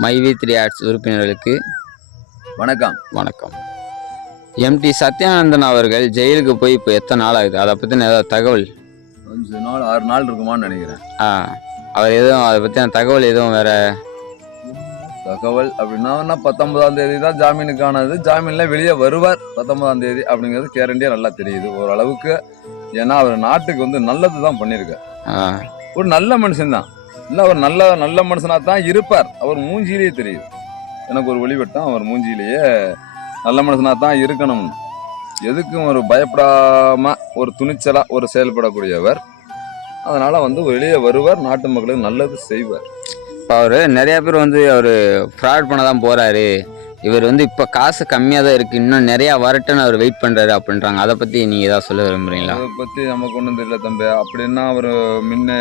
மைவி3 arts உறுப்பினர்களுக்கு வணக்கம். வணக்கம். எம்டி சத்யானந்தன் அவர்கள் ஜெயிலுக்கு போய் இப்போ எத்தனை நாள் ஆகுது? அதை பற்றின ஏதாவது தகவல்? 5 நாள் 6 நாள் இருக்குமான்னு நினைக்கிறேன். அவர் எதுவும் அதை பற்றின தகவல் எதுவும் வேற தகவல் அப்படின்னா 19ஆம் தேதி தான் ஜாமீனுக்கானது. ஜாமீன்ல வெளியே வருவார் 19ஆம் தேதி அப்படிங்கிறது கேரண்டியா நல்லா தெரியுது ஓரளவுக்கு. ஏன்னா அவர் நாட்டுக்கு வந்து நல்லது தான் பண்ணியிருக்கார். ஒரு நல்ல மனுஷன் தான். இல்லை அவர் நல்ல மனுஷனா தான் இருப்பார். அவர் மூஞ்சியிலேயே தெரியுது. எனக்கு ஒரு வெளிவட்டம் அவர் மூஞ்சியிலேயே நல்ல மனுஷனா தான் இருக்கணும். எதுக்கும் ஒரு பயப்படாம ஒரு துணிச்சலா ஒரு செயல்படக்கூடியவர். அதனால வந்து வெளியே வருவார், நாட்டு மக்களுக்கு நல்லது செய்வார். இப்போ அவர் நிறைய பேர் வந்து அவர் ஃப்ராட் பண்ண தான் போறாரு, இவர் வந்து இப்போ காசு கம்மியாக தான் இருக்குது, இன்னும் நிறையா வரட்டுன்னு அவர் வெயிட் பண்ணுறாரு அப்படின்றாங்க. அதை பற்றி நீங்கள் ஏதாவது சொல்ல விரும்புகிறீங்களா? அதை பற்றி நமக்கு ஒன்றும் தெரியல தம்பி. அப்படின்னா அவர் முன்ன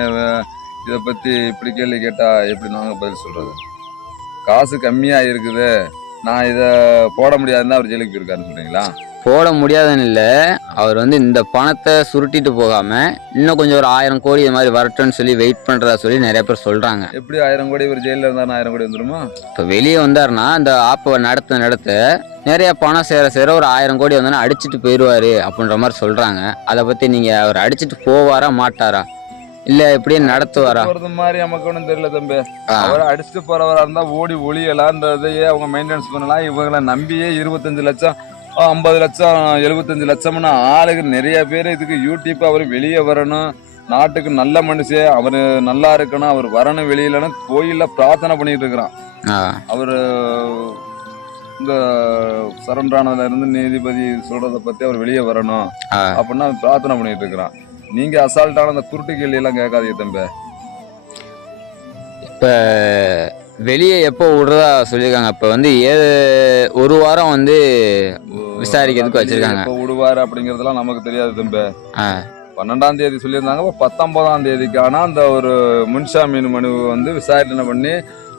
இதை பற்றி இப்படி கேள்வி கேட்டால் எப்படி நாங்கள் பதில் சொல்கிறது? காசு கம்மியாக இருக்குது, நான் இதை போட முடியாதுன்னு அவர் ஜெயிலுக்கு இருக்காருன்னு சொல்கிறீங்களா? போட முடியாதுன்னு இல்லை, அவர் வந்து இந்த பணத்தை சுருட்டிட்டு போகாமல் இன்னும் கொஞ்சம் ஒரு 1000 கோடி இது மாதிரி வரட்டும்னு சொல்லி வெயிட் பண்ணுறதா சொல்லி நிறைய பேர் சொல்கிறாங்க. எப்படி 1000 கோடி இவர் ஜெயிலில் இருந்தாருன்னா 1000 கோடி வந்துடுமா? இப்போ வெளியே வந்தாருன்னா இந்த ஆப்பை நடத்த நிறைய பணம் சேர ஒரு 1000 கோடி வந்தோன்னா அடிச்சுட்டு போயிடுவார் அப்படின்ற மாதிரி சொல்கிறாங்க. அதை பற்றி நீங்கள் அவர் அடிச்சுட்டு போவாரா மாட்டாரா, இல்லை இப்படியே நடத்துவாரா? போகிறது மாதிரி நமக்கு ஒன்றும் தெரியல தம்பி. அவரை அடிச்சுட்டு போகிறவராக இருந்தால் ஓடி ஒளியலான்றதையே அவங்க மெயின்டெனன்ஸ் பண்ணலாம். இவங்களை நம்பியே 25 லட்சம் 50 லட்சம் 75 லட்சம்னு ஆளுக்கு நிறைய பேர் இதுக்கு யூடியூப் அவர் வெளியே வரணும், நாட்டுக்கு நல்ல மனுஷன், அவர் நல்லா இருக்கணும், அவர் வரணும் வெளியிலன்னு கோயிலில் பிரார்த்தனை பண்ணிட்டு இருக்கிறான். அவர் இந்த சரண்டரானதுல இருந்து நீதிபதி சொல்றதை பத்தி அவர் வெளியே வரணும் அப்படின்னா பிரார்த்தனை பண்ணிட்டு இருக்கிறான். நீங்க அசால்ட்டான அந்த குருட்டு கேள்வி எல்லாம் கேட்காதீங்க தம்பி. இப்ப வெளியே எப்போ விடுறதா சொல்லியிருக்காங்க? இப்ப வந்து ஒரு வாரம் வந்து விசாரிக்கிறதுக்கு வச்சிருக்காங்க. எப்போ விடுவாரு அப்படிங்கறதெல்லாம் நமக்கு தெரியாது தம்பி. 12ஆம் தேதி சொல்லியிருந்தாங்க. 19ஆம் தேதிக்கான அந்த ஒரு முன்ஜாமீன் மனு வந்து விசாரணை பண்ணி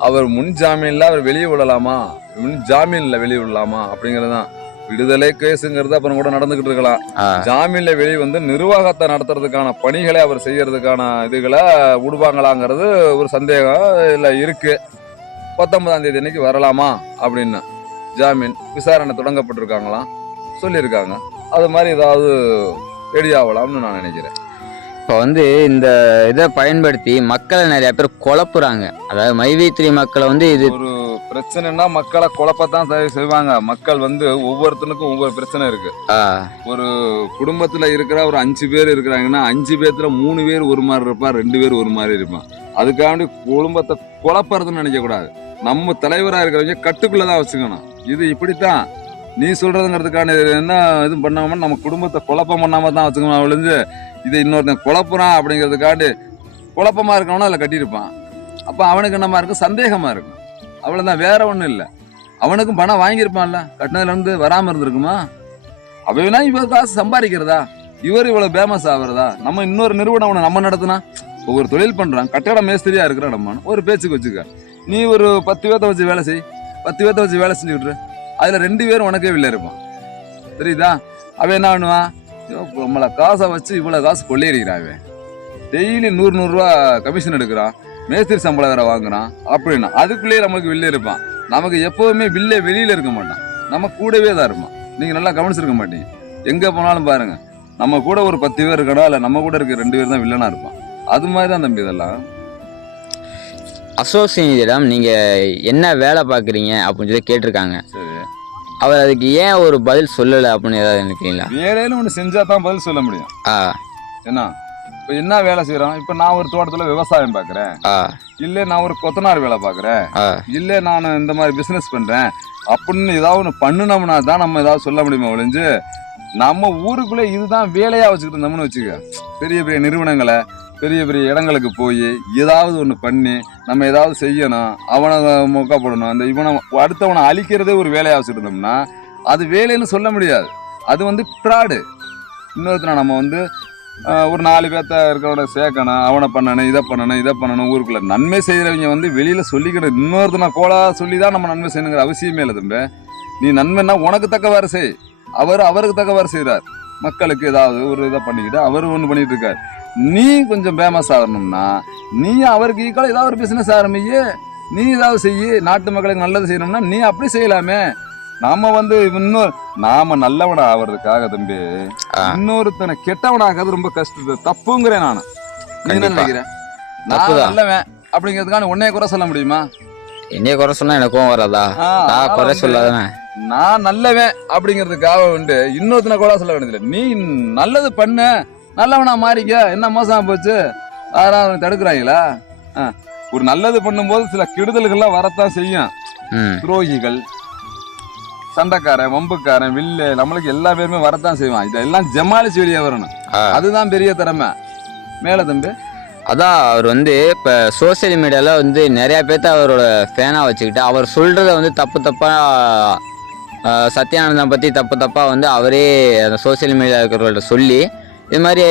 அவர் முன் ஜாமீன்ல அவர் வெளியே விடலாமா, முன் ஜாமீன்ல வெளியே விடலாமா அப்படிங்கறதுதான். விடுதலை கேஸுங்கிறது அப்புறம் கூட நடந்துகிட்டு இருக்கலாம். ஜாமீன்ல வெளியே வந்து நிர்வாகத்தை நடத்துறதுக்கான பணிகளை அவர் செய்யறதுக்கான இதுகளை விடுவாங்களாங்கிறது ஒரு சந்தேகம் இல்ல இருக்கு. 19ஆம் தேதி அன்னைக்கு வரலாமா அப்படின்னு ஜாமீன் விசாரணை தொடங்கப்பட்டிருக்காங்களாம் சொல்லியிருக்காங்க. அது மாதிரி ஏதாவது ரெடி ஆகலாம்னு நான் நினைக்கிறேன். இப்போ வந்து இந்த இதை பயன்படுத்தி மக்களை நிறைய பேர் குழப்புறாங்க. அதாவது மைவி3 மக்களை வந்து இது ஒரு பிரச்சனைனா மக்களை குழப்பத்தான் செய்வாங்க. மக்கள் வந்து ஒவ்வொருத்தனுக்கும் ஒவ்வொரு பிரச்சனை இருக்கு. ஒரு குடும்பத்துல இருக்கிற ஒரு 5 பேர் இருக்கிறாங்கன்னா 5 பேர்த்துல 3 பேர் ஒரு மாதிரி இருப்பான், 2 பேர் ஒரு மாதிரி இருப்பான். அதுக்காண்டி குடும்பத்தை குழப்பறதுன்னு நினைக்க கூடாது. நம்ம தலைவரா இருக்கிறவங்க கட்டுக்குள்ளதான் வச்சுக்கணும். இது இப்படித்தான் நீ சொல்றதுங்கிறதுக்கான என்ன இதுவும் பண்ணாம நம்ம குடும்பத்தை குழப்பம் பண்ணாம தான் வச்சுக்கணும். விழுந்து இதை இன்னொருத்தன் குழப்புறான் அப்படிங்கிறதுக்காண்டி குழப்பமா இருக்கவனா அதில் கட்டியிருப்பான். அப்போ அவனுக்கு என்னமா இருக்கும், சந்தேகமா இருக்கும். அவ்வளோதான், வேற ஒன்றும் இல்லை. அவனுக்கும் பணம் வாங்கியிருப்பான்ல, கட்டினதுல இருந்து வராமல் இருந்திருக்குமா? அவைனா இவர் காசு சம்பாதிக்கிறதா, இவர் இவ்வளவு ஃபேமஸ் ஆகுறதா? நம்ம இன்னொரு நிறுவனம் நம்ம நடத்தினா ஒவ்வொரு தொழில் பண்றான், கட்டட மேஸ்திரியா இருக்கிறான், நம்ம ஒரு பேச்சுக்கு வச்சுக்க. நீ ஒரு 10 பேர்த்த வச்சு வேலை செய், 10 பேர்த்த வச்சு வேலை செஞ்சு விட்டுரு, அதுல 2 பேரும் உனக்கே வெளில இருப்பான். தெரியுதா? அவன் என்ன பண்ணுவான், நம்மளை காசை வச்சு இவ்வளவு காசு கொள்ளையடிக்கிறான். டெய்லி 100 ரூபா கமிஷன் எடுக்கிறான், மேஸ்திரி சம்பளம் வேற வாங்குறான் அப்படின்னா அதுக்குள்ளேயே நம்மளுக்கு வெளில இருப்பான். நமக்கு எப்பவுமே வெளியில இருக்க மாட்டான், நம்ம கூடவே தான் இருப்பான். நீங்க நல்லா கவனிச்சிருக்க மாட்டீங்க. எங்க போனாலும் பாருங்க, நம்ம கூட ஒரு 10 பேர் இருக்கடா, இல்ல நம்ம கூட இருக்க 2 பேர் தான் வில்லனா இருப்பான். அது மாதிரி தான் தம்பி. இதெல்லாம் அசோசியேஷனிடம் நீங்க என்ன வேலை பாக்குறீங்க அப்படின்னு சொல்லி கேட்டிருக்காங்க. சரி, அவர் அதுக்கு ஏன் ஒரு பதில் சொல்லலை அப்படின்னு ஏதாவது நினைக்கிறீங்களா? வேலையில ஒன்று செஞ்சா தான் பதில் சொல்ல முடியும். என்ன இப்போ என்ன வேலை செய்யறோம்? இப்போ நான் ஒரு தோட்டத்துல விவசாயம் பாக்குறேன், இல்ல நான் ஒரு கொத்தனார் வேலை பாக்குறேன், இல்ல நான் இந்த மாதிரி பிசினஸ் பண்றேன் அப்படின்னு ஏதாவது ஒன்று பண்ணினோம்னா தான் நம்ம ஏதாவது சொல்ல முடியுமா? ஒழிஞ்சு நம்ம ஊருக்குள்ளே இதுதான் வேலையா வச்சுக்கிட்டு இருந்தோம்னு வச்சுக்க, பெரிய பெரிய நிறுவனங்களை பெரிய பெரிய இடங்களுக்கு போய் ஏதாவது ஒன்று பண்ணி நம்ம ஏதாவது செய்யணும், அவனை மொக்கப்படணும், அந்த இவனை அடுத்தவனை அழிக்கிறதே ஒரு வேலையாக வச்சுட்டு இருந்தோம்னா அது வேலைன்னு சொல்ல முடியாது. அது வந்து ஃப்ராடு. இன்னொருத்தனை நம்ம வந்து ஒரு 4 பேர்த்த இருக்கிறவனை சேர்க்கணும், அவனை பண்ணணும், இதை பண்ணணும். ஊருக்குள்ள நன்மை செய்கிறவங்க வந்து வெளியில சொல்லிக்கணும். இன்னொருத்தனை கோலா சொல்லி தான் நம்ம நன்மை செய்யணுங்கிற அவசியமே இல்லை தம்பி. நீ நன்மைன்னா உனக்கு தக்கவாறு செய், அவருக்கு தக்கவாறு செய்கிறார். மக்களுக்கு ஏதாவது ஒரு இதை பண்ணிக்கிட்டு அவர் ஒன்று பண்ணிட்டு இருக்காரு. நீ கொஞ்சம் ஃபேமஸ் ஆகணும்னா நீ அவருக்கு ஈக்குவலாக ஏதாவது ஒரு பிஸ்னஸ் ஆரம்பியே. நீ ஏதாவது செய்யி, நாட்டு மக்களுக்கு நல்லது செய்யணும்னா நீ அப்படி செய்யலாமே. நாம வந்து நாம நல்லவனா ஆவறதுக்காக தம்பி இன்னொருத்தனை கெட்டவனாகிறது ரொம்ப கஷ்டம், தப்புங்கிறேன் நானு. நீ என்ன நினைக்கிறேன்? நான் நல்லவன் அப்படிங்கிறதுக்கான உன்னைய குறை சொல்ல முடியுமா? என்னைய குறை சொன்னா எனக்கும் வராதா? நான் குறை சொல்லாதானே. நான் நல்லவன் அப்படிங்கிறதுக்காக வந்து இன்னொருத்தனை கூட சொல்ல வேண்டியதில்லை. நீ நல்லது பண்ண, நல்லவனா மாறிக்க. என்ன மோசமா போச்சு? யாராவது தடுக்கிறாங்களா? ஒரு நல்லது பண்ணும்போது சில கெடுதல்கள்லாம் வரத்தான் செய்யும். துரோகிகள், சண்டைக்காரன், வம்புக்காரன், வில்லு, நம்மளுக்கு எல்லா பேருமே வரத்தான் செய்வான். இதெல்லாம் ஜமாலிச்சு வெளியே வரணும். அதுதான் பெரிய திறமை. மேல தம்பி அதான் அவர் வந்து இப்போ சோசியல் மீடியாவில் வந்து நிறையா பேர்த்த அவரோட ஃபேனாக வச்சுக்கிட்டு அவர் சொல்கிறத வந்து தப்பாக சத்யானந்தம் பற்றி தப்பாக வந்து அவரே அந்த சோசியல் மீடியா இருக்கிறவங்கள்ட்ட சொல்லி இது மாதிரி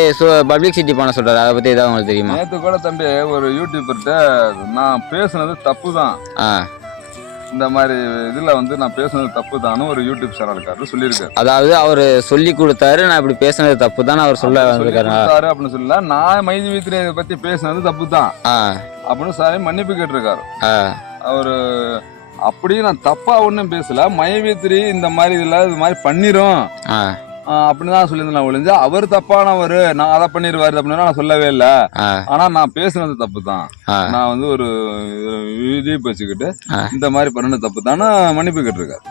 பப்ளிசிட்டி பண்ண சொல்கிறார். அதை பற்றி ஏதாவது உங்களுக்கு தெரியுமா? நேற்று கூட தம்பி ஒரு யூடியூபர்கிட்ட நான் பேசுனது தப்பு தான், இந்த மாதிரி இதில் வந்து நான் பேசுனது தப்பு தான் ஒரு யூடியூப் சேனலுக்காரர் சொல்லியிருக்காரு. அதாவது அவர் சொல்லி கொடுத்தாரு, நான் இப்படி பேசுனது தப்பு தான் அவர் சொல்ல வந்திருக்காரு அப்படின்னு சொல்லல. நான் மைதிவித்திரை பற்றி பேசுனது தப்பு தான் அப்படின்னு சாரி மன்னிப்பு கேட்டிருக்காரு. அவரு அப்படியே நான் தப்பா ஒன்றும் பேசல. மைவித்திரி இந்த மாதிரி இதில் இது மாதிரி பண்ணிரும் அப்படின்னு தான் சொல்லியிருந்தேன் ஒழிஞ்சு அவர் தப்பானவர், நான் அதை பண்ணிடுவாரு அப்படின்னு நான் சொல்லவே இல்லை. ஆனா நான் பேசுனது தப்பு தான். நான் வந்து ஒரு விதிப்பு வச்சுக்கிட்டு இந்த மாதிரி பண்ணது தப்பு தான் மன்னிப்பு கேட்டிருக்காரு.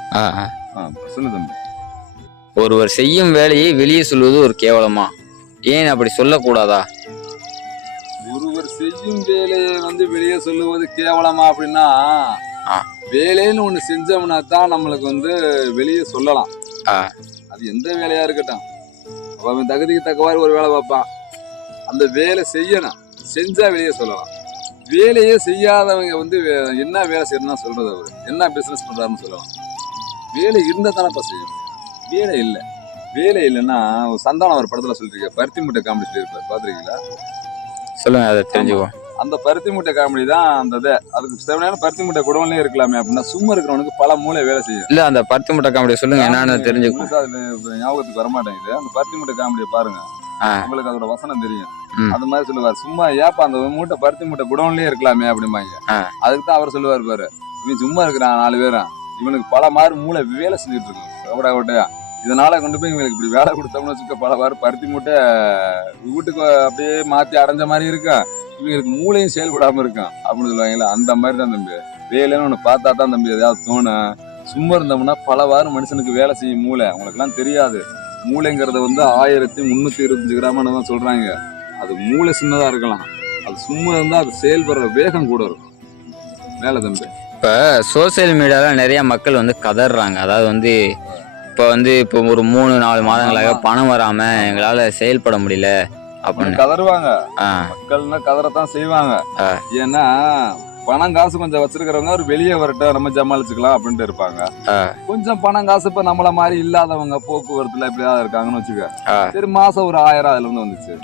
சொல்லு தம்பி. ஒருவர் செய்யும் வேலையை வெளியே சொல்வது ஒரு கேவலமா? ஏன் அப்படி சொல்லக்கூடாதா? ஒருவர் செய்யும் வேலையை வந்து வெளியே சொல்லுவது கேவலமா அப்படின்னா, வேலைன்னு ஒண்ணு செஞ்சோம்னா தான் நம்மளுக்கு வந்து வெளியே சொல்லலாம். அது எந்த வேலையா இருக்கட்டும், அவன் தகுதிக்கு தக்கவாறு ஒரு வேலை பார்ப்பான். அந்த வேலை செய்யணும், செஞ்சா வெளியே சொல்லலாம். வேலையே செய்யாதவங்க வந்து என்ன வேலை செய்யணும்னா சொல்றது, அவரு என்ன பிசினஸ் பண்றாருன்னு சொல்லலாம். வேலை இருந்தா தானப்பா செய்யணும். வேலை இல்லை, வேலை இல்லைன்னா சந்தானம் ஒரு படத்துல சொல்லிருக்க பருத்தி மூட்டை காமெடி சொல்லியிருப்பாரு, பாத்துருக்கீங்களா? சொல்லுங்க, அதை தெரிஞ்சுக்குவோம். அந்த பருத்தி மூட்டை காமெடி தான் அந்த அதுக்கு தேவையான பருத்தி மூட்டை குடவுன்லயே இருக்கலாமே அப்படின்னா சும்மா இருக்கிறவனுக்கு பல மூளை வேலை செய்யும். இல்ல அந்த பருத்தி மூட்டை காமெடி சொல்லுங்க, என்னன்னு தெரிஞ்சுக்கணும். ஞாபகத்துக்கு வரமாட்டேங்குது. அந்த பருத்தி மூட்டை காமெடியை பாருங்க, உங்களுக்கு அதோட வசனம் தெரியும். அது மாதிரி சொல்லுவார், சும்மா ஏப்பா அந்த மூட்டை பருத்தி மூட்டை குடவுன்லயே இருக்கலாமே அப்படிம்பாங்க. அதுக்கு தான் அவர் சொல்லுவார் பாரு, இவன் சும்மா இருக்கிறான் 4 பேரும், இவனுக்கு பல மாதிரி மூளை வேலை செஞ்சுட்டு இருக்கும் கபடா கோட்டையா. இதனால கொண்டு போய் இவங்களுக்கு இப்படி வேலை கொடுத்தோம்னு வச்சுக்க பல மாதிரி பருத்தி மூட்டை வீட்டுக்கு அப்படியே மாத்தி அடைஞ்ச மாதிரி இருக்கும், இவங்களுக்கு மூளையும் செயல்படாம இருக்கும் அப்படின்னு சொல்லுவாங்கல்ல. அந்த மாதிரி தான் தம்பி, வேலைன்னு ஒன்று பார்த்தா தான் தம்பி எதாவது தோணும். சும்மா இருந்தோம்னா பலவாறு மனுஷனுக்கு வேலை செய்யும் மூளை. உங்களுக்குலாம் தெரியாது, மூளைங்கிறத வந்து 1325 கிராம்னு தான் சொல்றாங்க. அது மூளை சின்னதா இருக்கலாம், அது சும்மா இருந்தால் அது செயல்படுற வேகம் கூட இருக்கும். வேலை தம்பி. இப்போ சோசியல் மீடியாவில் நிறைய மக்கள் வந்து கதறாங்க. அதாவது வந்து இப்போ ஒரு 3-4 மாதங்களாக பணம் வராம எங்களால செயல்பட முடியல அப்படின்னு கதறுவாங்க. மக்கள்னா கதறத்தான் செய்வாங்க. ஏன்னா பணம் காசு கொஞ்சம் வச்சிருக்கிறவங்க ஒரு வெளியே வரட்டும் நம்ம ஜமாளிச்சுக்கலாம் அப்படின்ட்டு இருப்பாங்க. கொஞ்சம் பணம் காசு இப்ப நம்மள மாதிரி இல்லாதவங்க போக்குவரத்துல எப்படியாவது இருக்காங்கன்னு வச்சுக்க, சரி மாசம் ஒரு 1000 அதுல இருந்து வந்துச்சு,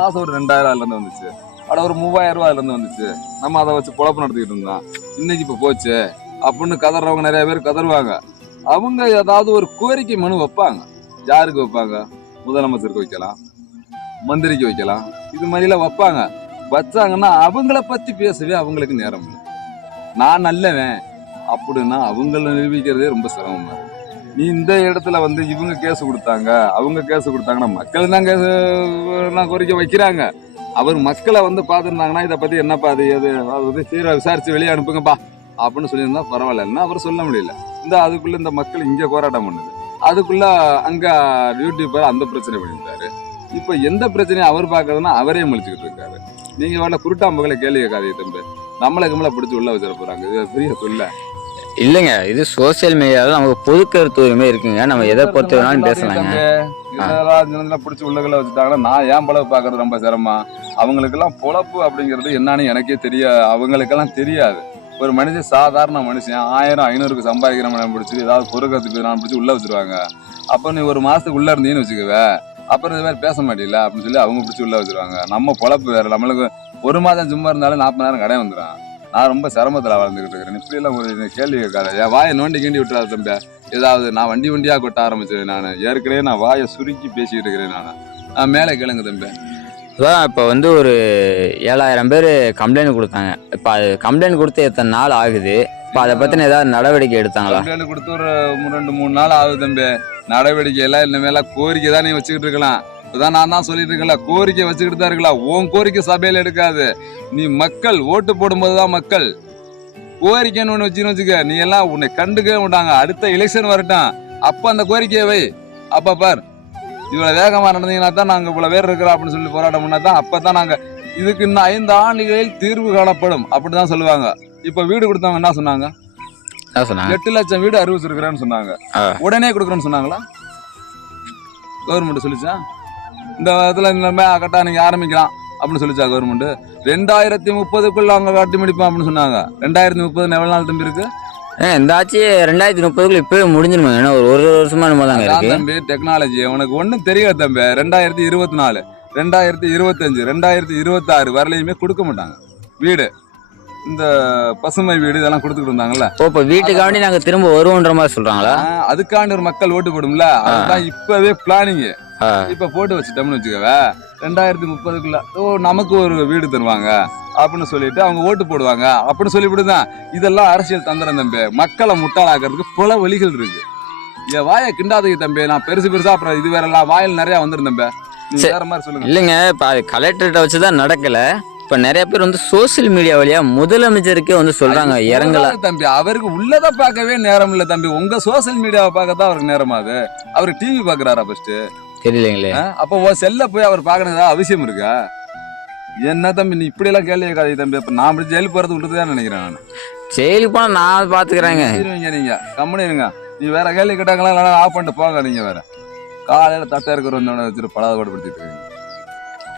மாசம் ஒரு 2000 அதுல இருந்து வந்துச்சு, அட ஒரு 3000 ரூபாய் அதுல இருந்து வந்துச்சு, நம்ம அதை வச்சு குழப்பம் நடத்திக்கிட்டு இருந்தோம், இன்னைக்கு இப்ப போச்சு அப்படின்னு கதறவங்க நிறைய பேர் கதறுவாங்க. அவங்க ஏதாவது ஒரு கோரிக்கை மனு வைப்பாங்க. யாருக்கு வைப்பாங்க? முதலமைச்சருக்கு வைக்கலாம், மந்திரிக்கு வைக்கலாம், இது மாதிரிலாம் வைப்பாங்க. வச்சாங்கன்னா அவங்கள பத்தி பேசவே அவங்களுக்கு நேரம் இல்லை. நான் நல்லவன் அப்படின்னா அவங்கள நிரூபிக்கிறதே ரொம்ப சிரமமா இருக்கு. நீ இந்த இடத்துல வந்து இவங்க கேஸ் கொடுத்தாங்க அவங்க கேஸ் கொடுத்தாங்கன்னா மக்கள் தான் கேஸ் கோரிக்கை வைக்கிறாங்க. அவர் மக்களை வந்து பார்த்துருந்தாங்கன்னா இதை பத்தி என்னப்பா அது எது சீர விசாரிச்சு வெளியே அனுப்புங்கப்பா அப்படின்னு சொல்லியிருந்தா பரவாயில்லன்னா அவர் சொல்ல முடியல. அதுக்குள்ள இந்த மக்கள் இங்க போராட்டம் பண்ணுது, அதுக்குள்ள அங்க யூடியூபர் அந்த பிரச்சனை பண்ணிட்டாரு. இப்ப எந்த பிரச்சனையும் அவர் பாக்குறதுன்னா அவரே முழிச்சுக்கிட்டு இருக்காரு. நீங்க வரல குருட்டாம்பகளை கேள்வி கேட்காதீங்க தம்பி, நம்மளை பிடிச்சி உள்ள வச்சிட போறாங்க. இது பெரிய சொல்ல இல்லைங்க, இது சோசியல் மீடியாவில் நமக்கு பொது கருத்து உரிமை இருக்குங்க, நம்ம எதை பொறுத்த வேணாலும் பேசலாங்க. இதெல்லாம் பிடிச்சி உள்ளுக்குள்ள வச்சுட்டாங்கன்னா நான் ஏன் பொழப்பு பாக்குறது ரொம்ப சிரமம். அவங்களுக்கெல்லாம் பொழப்பு அப்படிங்கிறது என்னன்னு எனக்கே அவங்களுக்கெல்லாம் தெரியாது. ஒரு மனுஷன் சாதாரண மனுஷன் 1000-500க்கு சம்பாதிக்கிறவன் பிடிச்சி ஏதாவது பொறுக்கிறதுக்கு நான் பிடிச்சி உள்ள வச்சிருவாங்க. அப்போ நீ ஒரு மாசத்துக்கு உள்ள இருந்தீன்னு வச்சுக்குவே, அப்புறம் இந்த மாதிரி பேச மாட்டீங்களா அப்படின்னு சொல்லி அவங்க பிடிச்சி உள்ள வச்சிருவாங்க. நம்ம பொழப்பு வேற, நம்மளுக்கு ஒரு மாதம் சும்மா இருந்தாலும் 40 நேரம் கடை வந்துடும். நான் ரொம்ப சிரமத்தில் வாழ்ந்துகிட்டு இருக்கிறேன். இப்படியெல்லாம் ஒரு கேள்வி கேட்காத, என் வாயை நோண்டி கிண்டி விட்டுறாது தம்பி. ஏதாவது நான் வண்டியாக கொட்ட ஆரம்பிச்சேன். நான் ஏற்கனவே நான் வாயை சுருக்கி பேசிக்கிட்டு இருக்கிறேன். நான் மேலே கேளுங்க தம்பி. இப்போ வந்து ஒரு 7,000 பேர் கம்ப்ளைண்ட் கொடுத்தாங்க. இப்போ அது கம்ப்ளைண்ட் கொடுத்து எத்தனை நாள் ஆகுது? இப்போ அதை பற்றின ஏதாவது நடவடிக்கை எடுத்தாங்களா? கம்ப்ளைண்ட் கொடுத்து ஒரு 2-3 நாள் ஆகுது தம்பி. நடவடிக்கை எல்லாம் இனிமேலாம் கோரிக்கை தான் நீ வச்சுக்கிட்டு இருக்கலாம். இப்பதான் நான் தான் சொல்லிட்டு இருக்கல, கோரிக்கை வச்சுக்கிட்டு தான் இருக்கலாம். உன் கோரிக்கை சபையில எடுக்காது. நீ மக்கள் ஓட்டு போடும்போது தான் மக்கள் கோரிக்கைன்னு ஒண்ணு வச்சுக்க. நீ எல்லாம் உன்னை கண்டுக்கவே மாட்டாங்க. அடுத்த எலெக்ஷன் வரட்டும், அப்ப அந்த கோரிக்கையை வை. அப்ப பார், இவ்வளவு வேகமா நடந்தீங்கன்னா தான் நாங்க இவ்வளவு பேர் இருக்கிறோம் அப்படின்னு சொல்லி போராட்டம் பண்ணா தான் அப்பதான் நாங்க இதுக்கு இன்னும் 5 ஆண்டுகளில் தீர்வு காணப்படும் அப்படிதான் சொல்லுவாங்க. இப்ப வீடு கொடுத்தவங்க என்ன சொன்னாங்க? 8 லட்சம் வீடு அறிவிச்சிருக்கிறேன்னு சொன்னாங்க. உடனே கொடுக்குறேன்னு சொன்னாங்களா? கவர்மெண்ட் சொல்லிச்சா இந்த இடத்துல இந்த மாதிரி கரெக்டா நீங்க ஆரம்பிக்கலாம் அப்படின்னு சொல்லிச்சா கவர்மெண்ட்? 2030க்குள்ள அவங்க கட்டி முடிப்போம் அப்படின்னு சொன்னாங்க. 2030 எவ்வளவு நாள் தம்பி இருக்கு? இந்த ஆட்சி 2030க்குள்ள இப்பவே முடிஞ்சிருமா? ஏன்னா ஒரு வருஷமா நம்ம தாங்க இருக்கு தம்பி. டெக்னாலஜி உனக்கு ஒன்றும் தெரியாது தம்பி. 2024, 2025, 2026 வரலையுமே கொடுக்க மாட்டாங்க வீடு. இந்த பசுமை வீடு இதெல்லாம் கொடுத்துட்டு இருந்தாங்கல்ல. இப்போ வீட்டுக்காண்டி நாங்க திரும்ப வருவோன்ற மாதிரி சொல்றாங்களா? அதுக்காண்டி ஒரு மக்கள் ஓட்டு போடும்ல, அதுதான் இப்பவே பிளானிங். இப்ப போட்டு வச்சுட்டோம்னு வச்சுக்கவே 2030க்குள்ள நமக்கு ஒரு வீடு தருவாங்க அப்படின்னு சொல்லிட்டு அவங்க ஓட்டு போடுவாங்க அப்படின்னு சொல்லிவிட்டுதான். இதெல்லாம் அரசியல் தந்திரம் தம்பி. மக்களை முட்டாளாக்குறதுக்கு பல வழிகள் இருக்கு. என் வாயை கிண்டாதுக்கு தம்பி. நான் பெருசா அப்புறம் இது வேற எல்லாம் வாயில் நிறைய வந்துடும் தம்பி. நீங்க வேற மாதிரி சொல்லுங்க. இல்லைங்க, இப்ப அது கலெக்டர்கிட்ட வச்சுதான் நடக்கல. இப்ப நிறைய பேர் வந்து சோசியல் மீடியா வழியா முதலமைச்சருக்கே வந்து சொல்றாங்க இறங்கல தம்பி. அவருக்கு உள்ளதை பார்க்கவே நேரம் இல்ல தம்பி. உங்க சோசியல் மீடியாவை பார்க்கத்தான் அவருக்கு நேரமாது. அவரு டிவி பாக்குறாரா ஃபர்ஸ்ட்? தெரியலங்களே. அப்போ செல்ல போய் அவர் பாக்கணுதா அவசியம் இருக்கா? என்ன தம்பி நீ இப்படி எல்லாம் கேள்வி கேட்காதீங்க தம்பி. இப்ப நான் அப்படி ஜெயிலுக்கு போறது விட்டுதான் நினைக்கிறேன். நான் ஜெயிலுக்கு போனா நான் பாத்துக்கிறேங்க. நீங்க கம்மனு இருங்க. நீ வேற கேள்வி கேட்டாங்களா? ஆஃப் பண்ணிட்டு போங்க. நீங்க வேற காலையில தட்டை இருக்கிற வச்சுட்டு படாத பாடுபடுத்திட்டு இருக்கீங்க.